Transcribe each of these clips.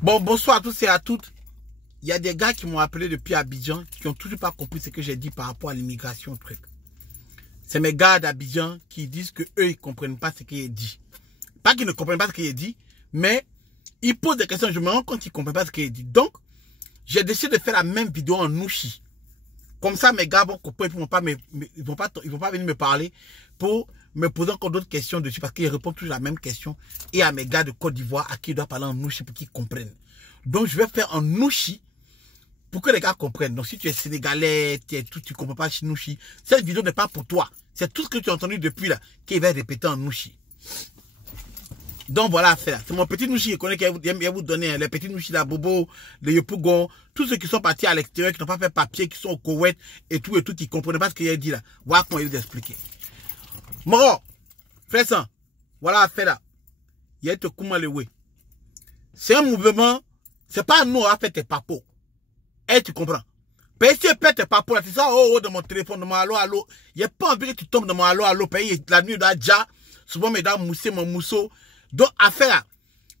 Bon, bonsoir à tous et à toutes. Il y a des gars qui m'ont appelé depuis Abidjan qui n'ont toujours pas compris ce que j'ai dit par rapport à l'immigration, truc. C'est mes gars d'Abidjan qui disent que eux ils comprennent pas ce qu'il est dit. Pas qu'ils ne comprennent pas ce qu'il est dit, mais ils posent des questions. Je me rends compte qu'ils ne comprennent pas ce qu'il est dit. Donc, j'ai décidé de faire la même vidéo en Nushi. Comme ça, mes gars vont comprendre, ils vont pas venir me parler pour me poser encore d'autres questions dessus parce qu'ils répondent toujours la même question. Et à mes gars de Côte d'Ivoire à qui ils doivent parler en Nushi pour qu'ils comprennent. Donc, je vais faire en Nushi pour que les gars comprennent. Donc, si tu es sénégalais, tu ne comprends pas Nushi, cette vidéo n'est pas pour toi. C'est tout ce que tu as entendu depuis là qu'il va répéter en Nushi. Donc voilà, c'est mon petit Nushi, je connais qui va vous donner les petits Nushi, la Bobo, les Yopougon, tous ceux qui sont partis à l'extérieur, qui n'ont pas fait papier, qui sont au Koweït et tout, qui ne comprenaient pas ce qu'il a dit là. Voilà comment il va vous expliquer. Moro, frère ça, voilà, fait là. Il y a te Koumalewe. C'est un mouvement, c'est pas nous à faire tes papos. Et tu comprends. Parce que tu fais tes papos là, tu sais, oh, dans mon téléphone, dans mon allo. Il n'y a pas envie que tu tombes dans mon allo, pays, la nuit déjà, souvent, mes dames, mousser mon mousseau. Donc, affaire là,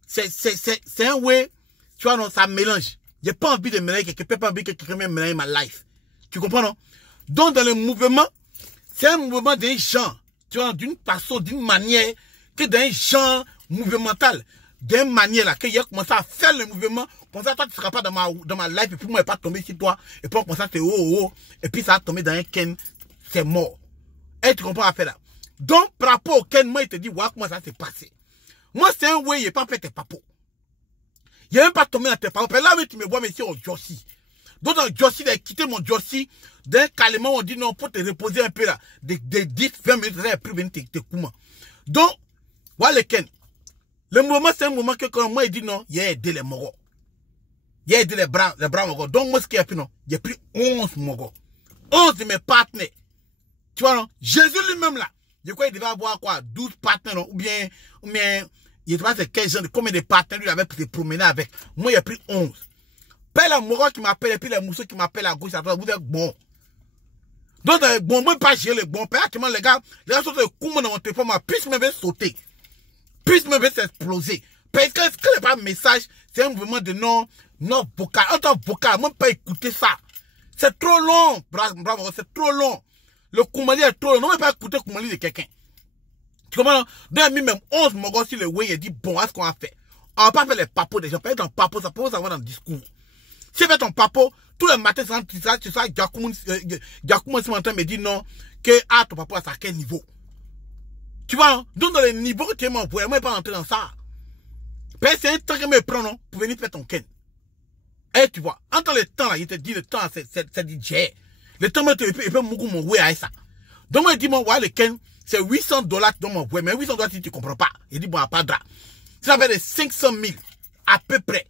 c'est un way, tu vois, non, ça mélange. J'ai pas envie de mélanger quelqu'un, pas envie que quelqu'un me mélange ma life. Tu comprends, non? Donc, dans le mouvement, c'est un mouvement d'un genre, tu vois, d'une façon, d'une manière, que d'un genre mouvamental, d'une manière là, qu'il a commencé à faire le mouvement, comme ça, toi, tu ne seras pas dans ma life, et puis moi, je ne vais pas tomber sur toi, et puis on commence à te et puis ça va tomber dans un ken, c'est mort. Et tu comprends l'affaire là? Donc, par rapport au ken, moi, il te dit, voilà comment ça s'est passé. Moi, c'est un way, il n'a pas fait tes papos. Il n'a même pas tombé dans tes papos. Là, tu me vois, mais c'est au Jossi. Donc, dans Jossi, il a quitté mon Jossi. D'un calmement, on dit non, pour te reposer un peu là. Des 10, 20 minutes, il a pris venir te coumer. Donc, voilà le Ken. Le moment, c'est un moment que quand moi, il dit non, il a aidé les Mogos. Il a aidé les bras Mogos. Donc, moi, ce qu'il a pris, non, il a pris 11 Mogos. 11 de mes partenaires. Tu vois, non? Jésus lui-même là. Je crois qu'il devait avoir quoi? 12 partenaires, non? Ou bien, il ne sais pas 15 ans, combien de partenaires lui avait se promener avec. Moi, il a pris 11. Puis la Moro qui m'appelle, et puis les mousseaux qui m'appellent à gauche, à droite, vous êtes bon. Donc, bon, moi, pas gérer les bons. Puis actuellement, les gars sont de coups dans mon téléphone, puisse me faire sauter. Puisse me faire s'exploser. Parce que ce n'est pas un message, c'est un mouvement de non vocal. En tant que vocal, moi, pas écouter ça. C'est trop long, bravo, c'est trop long. Le Koumali est trop long. Non, mais pas écouter le Koumali de quelqu'un. Tu comprends? Donc, même 11 Mogos sur le way, il dit, bon, qu'est-ce qu'on va faire? On va pas faire les papos des gens. Pas ton papo, ça peut avoir dans le discours. Si tu fais ton papo, tous les matins, tu sais, Giacomo ce matin me dit non, que, ton papo, à quel niveau? Tu vois, donc dans les niveaux que tu m'envoies, moi, je ne vais pas rentrer dans ça. Parce que c'est un temps que me prend, non, pour venir faire ton ken. Et tu vois, entre le temps, là, il te dit, le temps, c'est DJ. Le temps, il peut mon way à ça. Donc, moi, il dit, moi, le ken, c'est $800 dans mon way. Mais $800 si tu ne comprends pas. Il dit, bon, pas de drap. Ça fait de 500 000, à peu près.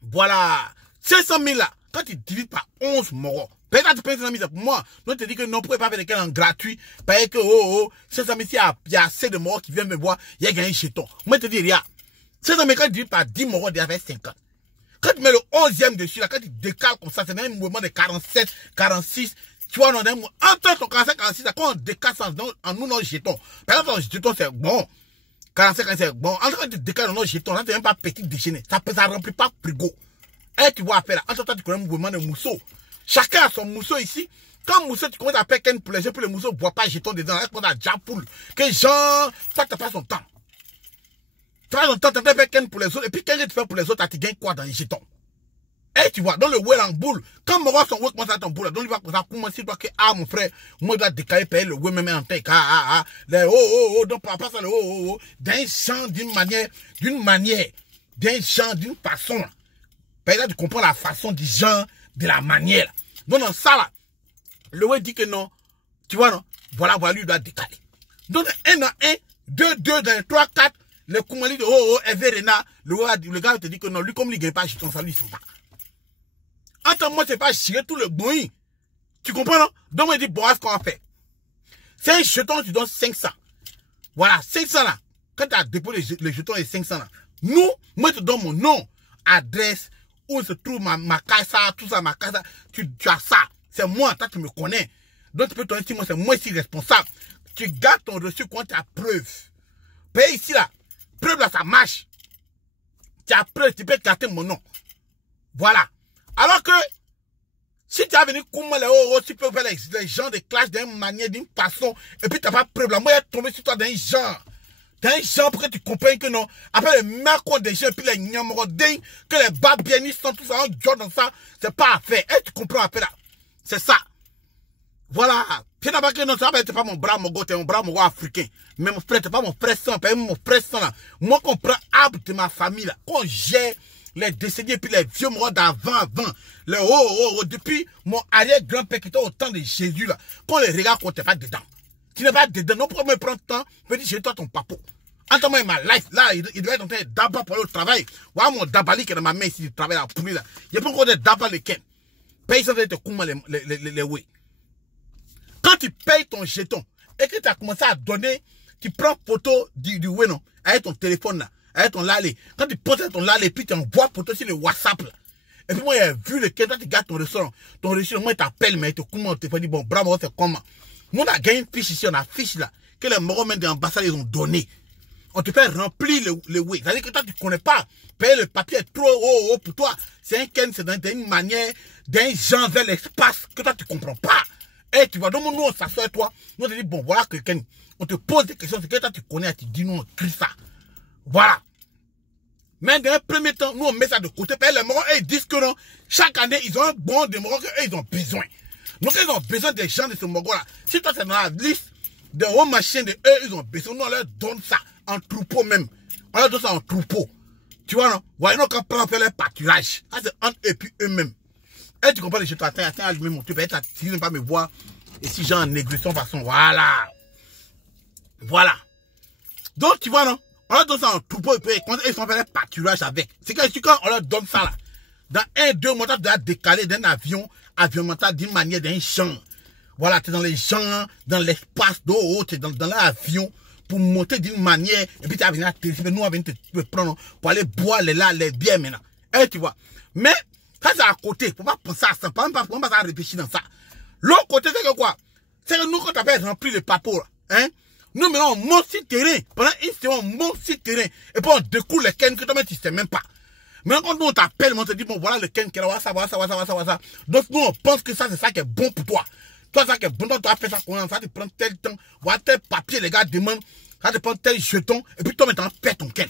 Voilà. 500 000 là, quand tu divises par 11 Mogos, peut-être tu penses 500 000, c'est pour moi. Non, tu te dis que non, pourquoi pas faire des cas en gratuit, parce que, 500 000, il y a assez de Mogos qui viennent me voir, il y a gagné un jeton. Moi, je te dis, rien. 500 000, quand tu divises par 10 Mogos, il y avait 50. Quand tu mets le 11e dessus, là, quand tu décales comme ça, c'est un mouvement de 47, 46, tu vois, entre ton 45, 46, là, quand on décale ça, en nous, nos jetons. Par exemple, ton jeton, c'est bon. 45, c'est bon. Entre quand tu décales nos jetons, là, c'est même pas petit déjeuner. Ça remplit pas frigo. Et tu vois à faire là. Entre temps, tu connais le mouvement de mousseau. Chacun a son mousseau ici. Quand mousseau, tu commences à faire qu'un pour les gens, puis le mousseau ne boit pas jeton dedans. Là, tu commences à japoule. Que genre, toi, tu pas son temps. Tu as son temps, tu as fait qu'un pour les autres. Et puis, quand tu fais pour les autres, tu gagnes quoi dans les jetons? Et tu vois, dans le well en boule, quand Moro son well commence à ton boule, donc il va commencer, toi, que, mon frère, moi, je dois décaler, payer le well même en tête, donc, par rapport à ça, le d'un champ, d'une façon. Par exemple, tu comprends la façon du genre, de la manière. Donc, dans ça, là, le way dit que non, tu vois, non, voilà, lui, il doit décaler. Donc, 1 dans 1, 2, 2, dans 3, 4, le Koumali de Everena, le gars te dit que non, lui, comme il ne gagne pas, je t'en salue, il s'en va. Attends, moi, c'est pas chier tout le bruit. Tu comprends, non? Donc, moi, il dit, bon, ce qu'on va faire. C'est un jeton, tu donnes 500. Voilà, 500 là. Quand tu as déposé le jeton et 500 là, nous, moi, je te donne mon nom, adresse, où se trouve ma casa, tout ça, ma casa. Tu as ça. C'est moi, toi, tu me connais. Donc, tu peux te dire, moi, c'est moi ici responsable. Tu gardes ton reçu quand tu as preuve. Paye ici, là. Preuve, là, ça marche. tu as prêt, tu peux écarter mon nom. Voilà. Alors que, si tu as venu comment les oh, tu peux faire les gens de clash d'une manière, d'une façon, et puis tu n'as pas preuve. Moi, je suis tombé sur toi d'un genre. D'un genre pour que tu comprennes que non. Après les mercons des gens, puis les nyamrodins, que les babienistes sont tous en joie dans ça, c'est pas à faire. Et tu comprends après là. C'est ça. Voilà. Puis d'abord que non, ça va être pas mon bras mogo, t'es mon bras mogo africain. Mais mon frère, t'es pas mon frère sang, pas mon frère sang là. Moi, qu'on prend arbre de ma famille là, qu'on gère les décédés, puis les vieux morts d'avant, depuis mon arrière-grand-père qui était au temps de Jésus là, qu'on les regarde, qu'on t'es pas dedans. Tu n'es pas dedans, non, pour me prendre temps, me dire, chez toi ton papa. Entre moi et ma life, là, il doit être en train d'abat pour aller au travail. Voilà mon dabali qui est dans ma main ici, il travaille à la poulie là. Il n'y a pas encore de dabat les ken. Paye ça, te comment les way. Quand tu payes ton jeton et que tu as commencé à donner, tu prends photo du way, non, avec ton téléphone là, avec ton lalé. Quand tu poses ton lalé, puis tu envoies photo sur le WhatsApp là. Et puis moi, j'ai vu le ken, toi tu gardes ton restaurant, moi, il t'appelle, mais il te comment, tu te dit, bon, bravo, c'est comment. Nous, on a gagné une fiche ici, on a une fiche là, que les Moromens de l'ambassade, ils ont donné. On te fait remplir le way. C'est-à-dire que toi, tu ne connais pas. Payer le papier est trop haut pour toi. C'est un ken, c'est une manière d'un genre vers l'espace que toi, tu ne comprends pas. Et tu vois, donc nous, on s'assoit avec toi. Nous, on te dit, bon, voilà que ken. On te pose des questions, c'est que toi, tu connais, tu dis, nous, on crie ça. Voilà. Mais dans un premier temps, nous, on met ça de côté. Parce que les Morons, ils disent que non, chaque année, ils ont un bon de Morons qu'ils ont besoin. Donc, ils ont besoin des gens de ce Morons-là. Si toi, c'est dans la liste des hauts machines de eux, ils ont besoin. Nous, on leur donne ça en troupeau même. On leur donne ça en troupeau. Tu vois, non? Ouais, non, quand on fait leur pâturage. Ça, c'est entre eux et puis eux-mêmes. Et tu comprends, je t'attends, attends, allumer mon truc. Peut-être si tu ne pas me voir. Et si j'ai en négociation façon, voilà. Voilà. Donc, tu vois, non? On leur donne ça en troupeau et puis ils font faire leur pâturage avec. C'est que quand on leur donne ça là, dans 1-2 mois, tu dois décaler d'un avion mental d'une manière d'un champ. Voilà, tu es dans les champs, dans l'espace d'eau, tu es dans l'avion pour monter d'une manière, et puis tu vas venir nous, on va venir te prendre pour aller boire les bières maintenant. Et tu vois. Mais, ça c'est à côté, il ne faut pas penser à ça, pas réfléchir dans ça. L'autre côté, c'est que quoi? C'est que nous, quand tu as rempli le papo, là, hein, nous, maintenant, on monte sur le terrain. Pendant une semaine, on monte sur le terrain. Et puis, on découle le ken que toi-même, tu ne sais même pas. Maintenant, quand nous, on t'appelle, on te dit, bon, voilà le ken qui est là, ça. Donc, nous, on pense que ça, c'est ça qui est bon pour toi. Toi, ça qui est bon, toi, tu as fait ça, ça te prend tel temps. Voilà, tel papier, les gars demandent, ça te prend tel jeton. Et puis, toi, maintenant, fais ton ken.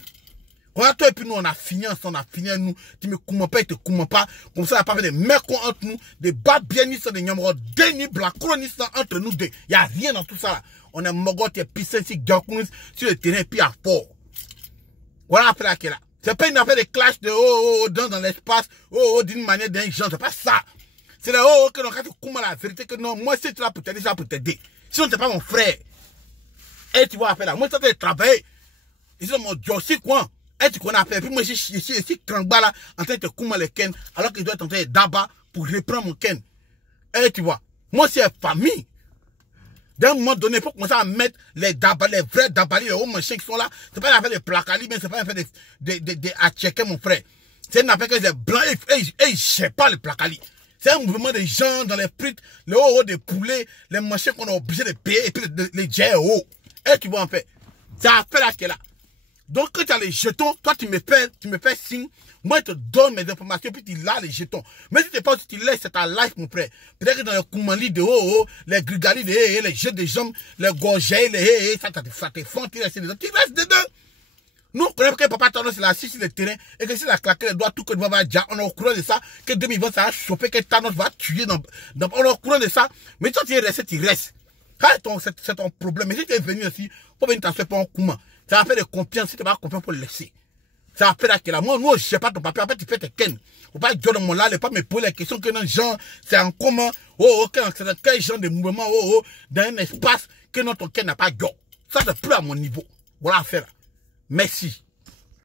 Voilà, toi, et puis nous, on a fini ensemble, on a fini nous. Tu me coumes pas, il te coumes pas. Comme ça, il n'y a pas fait des mercons entre nous, des babienistes, des nyamros, des blacronistes entre nous deux. Il n'y a rien dans tout ça, là. On est mogot, et pissé, si Gakounis, sur le terrain, puis à fort. Voilà, après là, là. C'est pas une affaire de clash de dans l'espace, d'une manière d'un genre, c'est pas ça. C'est là, que l'on a fait comment la vérité, que non, moi, c'est là pour t'aider, ça pour t'aider. Sinon, t'es pas mon frère. Et tu vois, après là, moi, ça fait travailler. Ici, mon jossi, quoi. Et tu connais affaire. Puis moi, je suis ici, cranba là, en train de te couper le ken, alors qu'il doit être en train d'abat pour reprendre mon ken. Et tu vois, moi, c'est famille. D'un moment donné, il faut commencer à mettre les vrais dabali, les hauts machins qui sont là. C'est pas une affaire de placali, mais c'est pas une affaire de à checker, mon frère. C'est une affaire que les blancs, et ils ne pas le placali. C'est un mouvement de gens dans les frites, les hauts des poulets, les machins qu'on a obligé de payer, et puis les jets hauts. Et tu vois, en fait, c'est affaire là qui est là. Donc, quand tu as les jetons, toi, tu me fais signe. Moi, je te donne mes informations, puis tu l'as les jetons. Mais si tu pas, si tu laisses, c'est ta life, mon frère. Peut-être que dans les Koumali de les Grigali de les jeux de jambes, les gorgées, ça te fend, tu restes dedans. Nous, on connaît que papa Thanos est assis sur le terrain, et que si la claqué les doigts, tout que va déjà, on est au courant de ça, que 2020, ça va chauffer, que Thanos va tuer on est au courant de ça. Mais toi, tu es resté, tu restes. C'est ton problème. Mais si tu es venu aussi, faut venir t'asseoir pour un coup. Ça va faire de confiance. Si tu n'as pas confiance, il faut le laisser. Ça va faire là. Moi, je ne sais pas ton papier. Après, tu fais tes ken. Faut pas dire dans mon là, pas me poser la question que dans gens, c'est en commun. Quel genre de mouvement, dans un espace que notre ken n'a pas de. Ça, c'est plus à mon niveau. Voilà, faire. Merci.